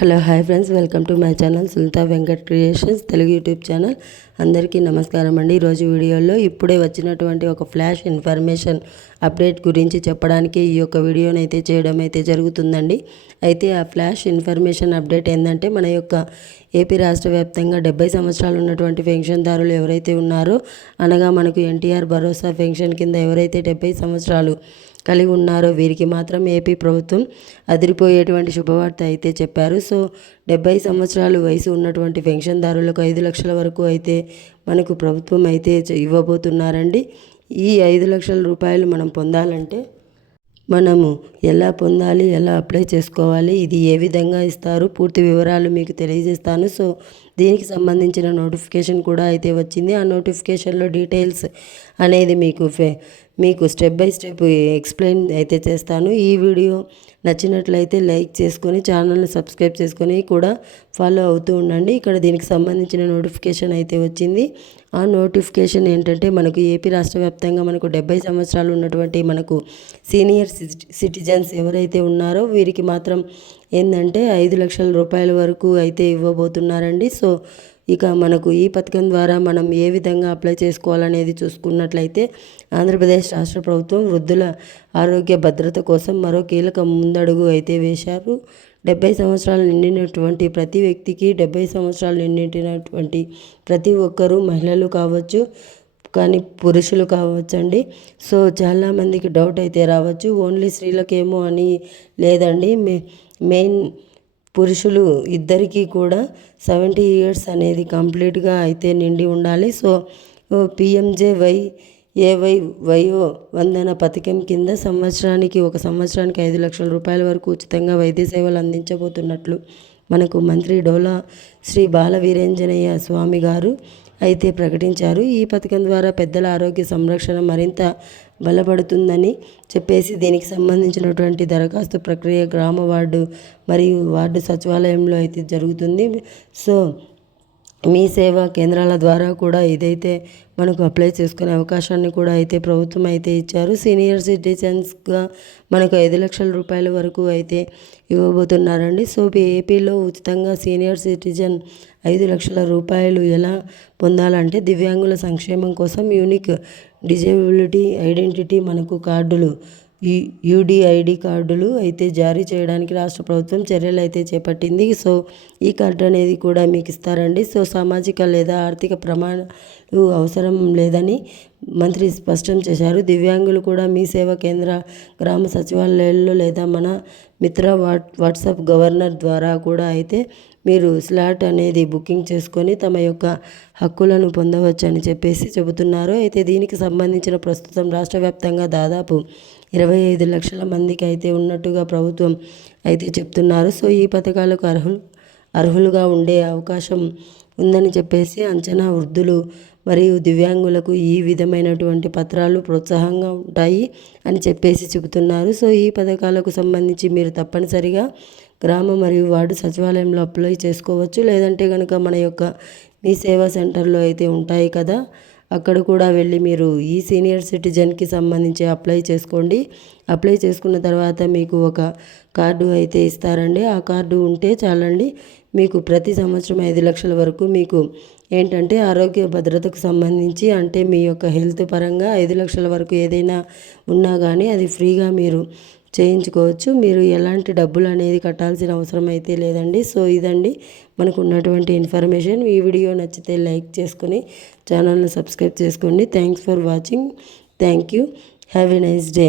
Hello hi friends, welcome to my channel Sulta Venkat creations Telugu YouTube channel. అందరికీ నమస్కారం అండి. ఈరోజు వీడియోలో ఇప్పుడే వచ్చినటువంటి ఒక ఫ్లాష్ ఇన్ఫర్మేషన్ అప్డేట్ గురించి చెప్పడానికి ఈ యొక్క వీడియోని అయితే చేయడం అయితే జరుగుతుందండి. అయితే ఆ ఫ్లాష్ ఇన్ఫర్మేషన్ అప్డేట్ ఏంటంటే, మన యొక్క ఏపీ రాష్ట్ర వ్యాప్తంగా 70 సంవత్సరాలు ఉన్నటువంటి పెన్షన్దారులు ఎవరైతే ఉన్నారో, అనగా మనకు ఎన్టీఆర్ భరోసా పెన్షన్ కింద ఎవరైతే 70 సంవత్సరాలు కలిగి ఉన్నారో వీరికి మాత్రం ఏపీ ప్రభుత్వం అదిరిపోయేటువంటి శుభవార్త అయితే చెప్పారు. సో 70 సంవత్సరాలు వయసు ఉన్నటువంటి పెన్షన్దారులకు 5 లక్షల వరకు అయితే మనకు ప్రభుత్వం అయితే ఇవ్వబోతున్నారండి. ఈ 5 లక్షల రూపాయలు మనం పొందాలంటే మనము ఎలా పొందాలి, ఎలా అప్లై చేసుకోవాలి, ఇది ఏ విధంగా ఇస్తారు, పూర్తి వివరాలు మీకు తెలియజేస్తాను. సో దీనికి సంబంధించిన నోటిఫికేషన్ కూడా అయితే వచ్చింది. ఆ నోటిఫికేషన్లో డీటెయిల్స్ అనేది మీకు స్టెప్ బై స్టెప్ ఎక్స్ప్లెయిన్ అయితే చేస్తాను. ఈ వీడియో నచ్చినట్లయితే లైక్ చేసుకొని ఛానల్ని సబ్స్క్రైబ్ చేసుకొని కూడా ఫాలో అవుతూ ఉండండి. ఇక్కడ దీనికి సంబంధించిన నోటిఫికేషన్ అయితే వచ్చింది. ఆ నోటిఫికేషన్ ఏంటంటే, మనకు ఏపీ రాష్ట్ర వ్యాప్తంగా మనకు 70 సంవత్సరాలు ఉన్నటువంటి మనకు సీనియర్ సిటిజన్స్ ఎవరైతే ఉన్నారో వీరికి మాత్రం ఏంటంటే 5 లక్షల రూపాయల వరకు అయితే ఇవ్వబోతున్నారండి. సో ఇక మనకు ఈ పథకం ద్వారా మనం ఏ విధంగా అప్లై చేసుకోవాలనేది చూసుకున్నట్లయితే, ఆంధ్రప్రదేశ్ రాష్ట్ర ప్రభుత్వం వృద్ధుల ఆరోగ్య భద్రత కోసం మరో కీలక ముందడుగు అయితే వేశారు. 70 సంవత్సరాలు నిండినటువంటి ప్రతి వ్యక్తికి, 70 సంవత్సరాలు నిండినటువంటి ప్రతి ఒక్కరూ, మహిళలు కావచ్చు కానీ పురుషులు కావచ్చండి. సో చాలామందికి డౌట్ అయితే రావచ్చు, ఓన్లీ స్త్రీలకేమో అని. లేదండి, మెయిన్ పురుషులు ఇద్దరికీ కూడా 70 ఇయర్స్ అనేది కంప్లీట్గా అయితే నిండి ఉండాలి. సో PMJYAY వయో వందన పథకం కింద ఒక సంవత్సరానికి 5 లక్షల రూపాయల వరకు ఉచితంగా వైద్య సేవలు అందించబోతున్నట్లు మనకు మంత్రి డోలా శ్రీ బాల వీరేంజనేయ స్వామి గారు అయితే ప్రకటించారు. ఈ పథకం ద్వారా పెద్దల ఆరోగ్య సంరక్షణ మరింత బలపడుతుందని చెప్పేసి దీనికి సంబంధించినటువంటి దరఖాస్తు ప్రక్రియ గ్రామ వార్డు మరియు వార్డు సచివాలయంలో అయితే జరుగుతుంది. సో మీ సేవా కేంద్రాల ద్వారా కూడా ఇదైతే మనకు అప్లై చేసుకునే అవకాశాన్ని కూడా అయితే ప్రభుత్వం అయితే ఇచ్చారు. సీనియర్ సిటిజన్స్గా మనకు 5 లక్షల రూపాయల వరకు అయితే ఇవ్వబోతున్నారండి. సో ఏపీలో ఉచితంగా సీనియర్ సిటిజన్ 5 లక్షల రూపాయలు ఎలా పొందాలంటే, దివ్యాంగుల సంక్షేమం కోసం యూనిక్ డిజేబిలిటీ ఐడెంటిటీ మనకు కార్డులు, UDID కార్డులు అయితే జారీ చేయడానికి రాష్ట్ర ప్రభుత్వం చర్యలు అయితే చేపట్టింది. సో ఈ కార్డు అనేది కూడా మీకు ఇస్తారండి. సో సామాజిక లేదా ఆర్థిక ప్రమాణాలు అవసరం లేదని మంత్రి స్పష్టం చేశారు. దివ్యాంగులు కూడా మీ సేవా కేంద్ర, గ్రామ సచివాలయాల్లో లేదా మన మిత్ర వాట్సాప్ గవర్నర్ ద్వారా కూడా అయితే మీరు స్లాట్ అనేది బుకింగ్ చేసుకొని తమ యొక్క హక్కులను పొందవచ్చు అని చెప్పేసి చెబుతున్నారు. అయితే దీనికి సంబంధించిన ప్రస్తుతం రాష్ట్ర వ్యాప్తంగా దాదాపు 25 లక్షల మందికి అయితే ఉన్నట్టుగా ప్రభుత్వం అయితే చెప్తున్నారు. సో ఈ పథకాలకు అర్హులుగా ఉండే అవకాశం ఉందని చెప్పేసి అంచనా. వృద్ధులు మరియు దివ్యాంగులకు ఈ విధమైనటువంటి పత్రాలు ప్రోత్సాహంగా ఉంటాయి అని చెప్పేసి చెబుతున్నారు. సో ఈ పథకాలకు సంబంధించి మీరు తప్పనిసరిగా గ్రామ మరియు వార్డు సచివాలయంలో అప్లై చేసుకోవచ్చు. లేదంటే కనుక మన యొక్క మీ సేవా సెంటర్లో అయితే ఉంటాయి కదా, అక్కడ కూడా వెళ్ళి మీరు ఈ సీనియర్ సిటిజన్కి సంబంధించి అప్లై చేసుకోండి. అప్లై చేసుకున్న తర్వాత మీకు ఒక కార్డు అయితే ఇస్తారండి. ఆ కార్డు ఉంటే చాలండి, మీకు ప్రతి సంవత్సరం 5 లక్షల వరకు మీకు ఏంటంటే ఆరోగ్య భద్రతకు సంబంధించి, అంటే మీ యొక్క హెల్త్ పరంగా 5 లక్షల వరకు ఏదైనా ఉన్నా కానీ అది ఫ్రీగా మీరు చేయించుకోవచ్చు. మీరు ఎలాంటి డబ్బులు అనేది కట్టాల్సిన అవసరం అయితే లేదండి. సో ఇదండి మనకు ఉన్నటువంటి ఇన్ఫర్మేషన్. ఈ వీడియో నచ్చితే లైక్ చేసుకొని ఛానల్ని సబ్స్క్రైబ్ చేసుకోండి. Thanks for watching. Thank you. Have a nice day.